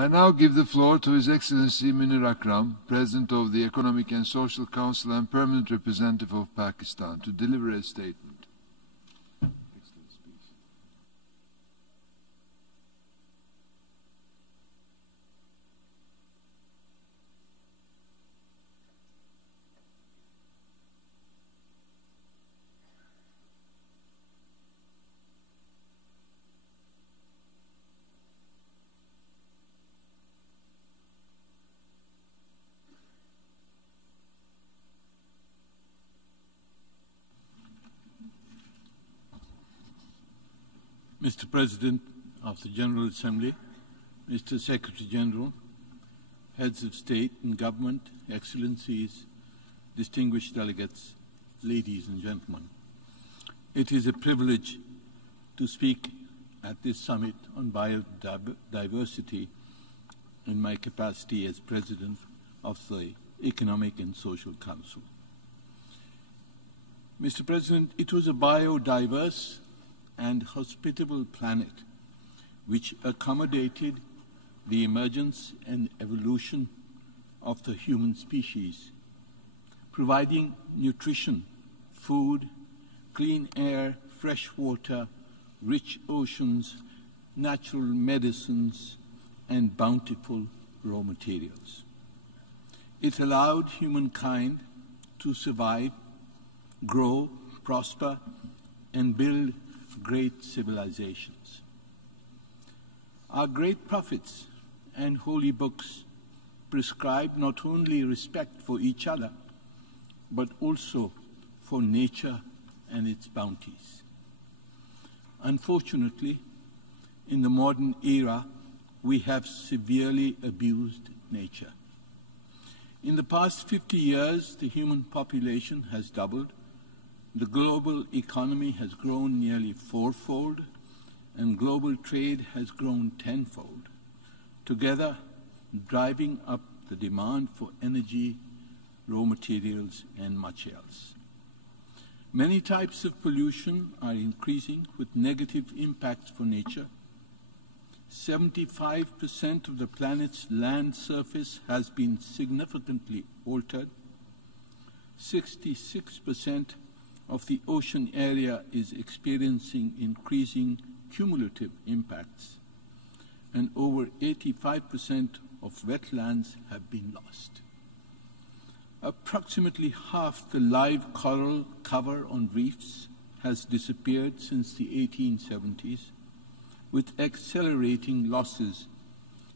I now give the floor to His Excellency Munir Akram, President of the Economic and Social Council and Permanent Representative of Pakistan, to deliver a statement. Mr. President of the General Assembly, Mr. Secretary General, Heads of State and Government, Excellencies, distinguished delegates, ladies and gentlemen. It is a privilege to speak at this summit on biodiversity in my capacity as President of the Economic and Social Council. Mr. President, it was a biodiverse and hospitable planet which accommodated the emergence and evolution of the human species, providing nutrition, food, clean air, fresh water, rich oceans, natural medicines, and bountiful raw materials. It allowed humankind to survive, grow, prosper, and build great civilizations. Our great prophets and holy books prescribe not only respect for each other, but also for nature and its bounties. Unfortunately, in the modern era, we have severely abused nature. In the past 50 years, the human population has doubled. The global economy has grown nearly fourfold, and global trade has grown tenfold, together driving up the demand for energy, raw materials, and much else. Many types of pollution are increasing with negative impacts for nature. 75% of the planet's land surface has been significantly altered. 66% of the ocean area is experiencing increasing cumulative impacts, and over 85% of wetlands have been lost. Approximately half the live coral cover on reefs has disappeared since the 1870s, with accelerating losses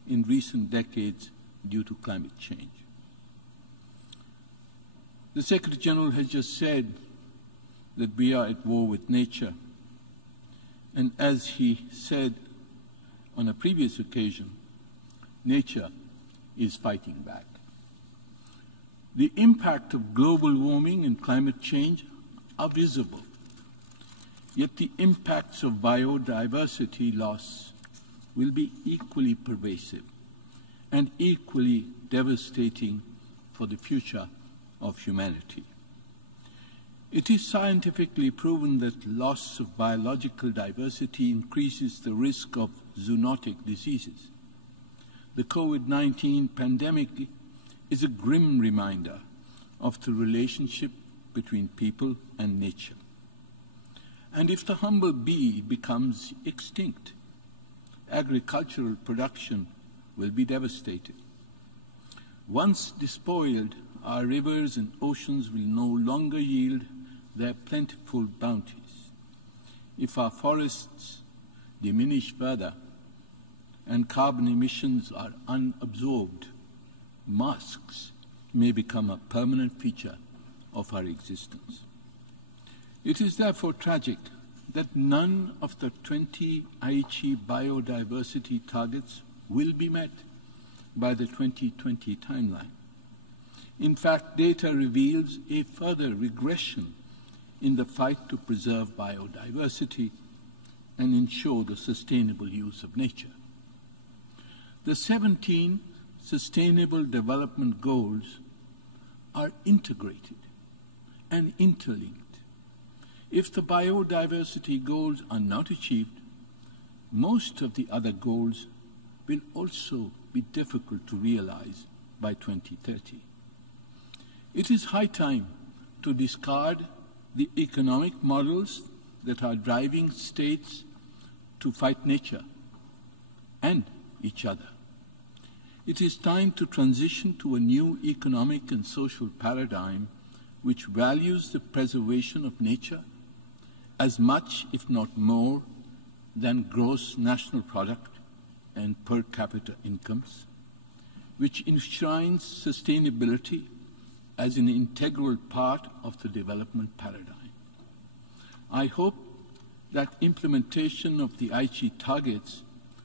in recent decades due to climate change. The Secretary General has just said that we are at war with nature. And as he said on a previous occasion, nature is fighting back. The impact of global warming and climate change are visible, yet the impacts of biodiversity loss will be equally pervasive and equally devastating for the future of humanity. It is scientifically proven that loss of biological diversity increases the risk of zoonotic diseases. The COVID-19 pandemic is a grim reminder of the relationship between people and nature. And if the humble bee becomes extinct, agricultural production will be devastated. Once despoiled, our rivers and oceans will no longer yield their plentiful bounties. If our forests diminish further and carbon emissions are unabsorbed, masks may become a permanent feature of our existence. It is therefore tragic that none of the 20 Aichi biodiversity targets will be met by the 2020 timeline. In fact, data reveals a further regression in the fight to preserve biodiversity and ensure the sustainable use of nature. The 17 Sustainable Development Goals are integrated and interlinked. If the biodiversity goals are not achieved, most of the other goals will also be difficult to realize by 2030. It is high time to discard the economic models that are driving states to fight nature and each other. It is time to transition to a new economic and social paradigm which values the preservation of nature as much, if not more, than gross national product and per capita incomes, which enshrines sustainability as an integral part of the development paradigm. I hope that implementation of the Aichi targets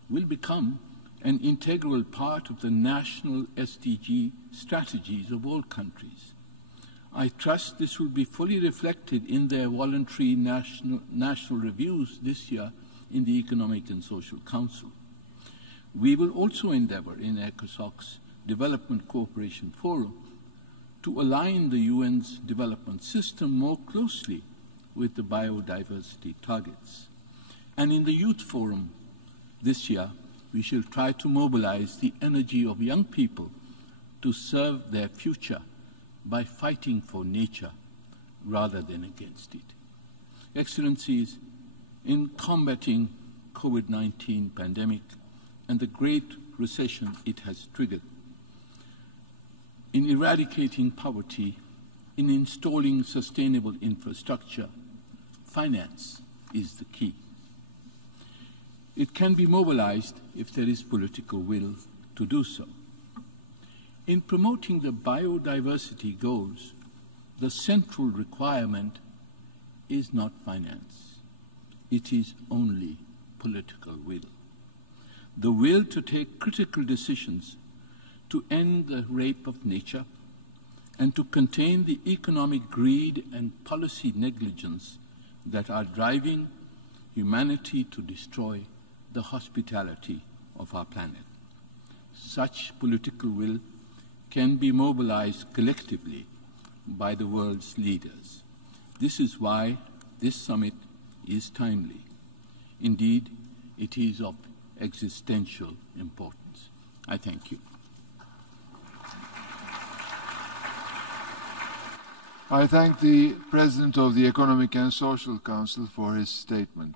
will become an integral part of the national SDG strategies of all countries. I trust this will be fully reflected in their voluntary national reviews this year in the Economic and Social Council. We will also endeavor in ECOSOC's Development Cooperation Forum to align the UN's development system more closely with the biodiversity targets. And in the Youth Forum this year, we shall try to mobilize the energy of young people to serve their future by fighting for nature rather than against it. Excellencies, in combating COVID-19 pandemic and the great recession it has triggered, in eradicating poverty, in installing sustainable infrastructure, finance is the key. It can be mobilized if there is political will to do so. In promoting the biodiversity goals, the central requirement is not finance. It is only political will. The will to take critical decisions to end the rape of nature and to contain the economic greed and policy negligence that are driving humanity to destroy the hospitality of our planet. Such political will can be mobilized collectively by the world's leaders. This is why this summit is timely. Indeed, it is of existential importance. I thank you. I thank the President of the Economic and Social Council for his statement.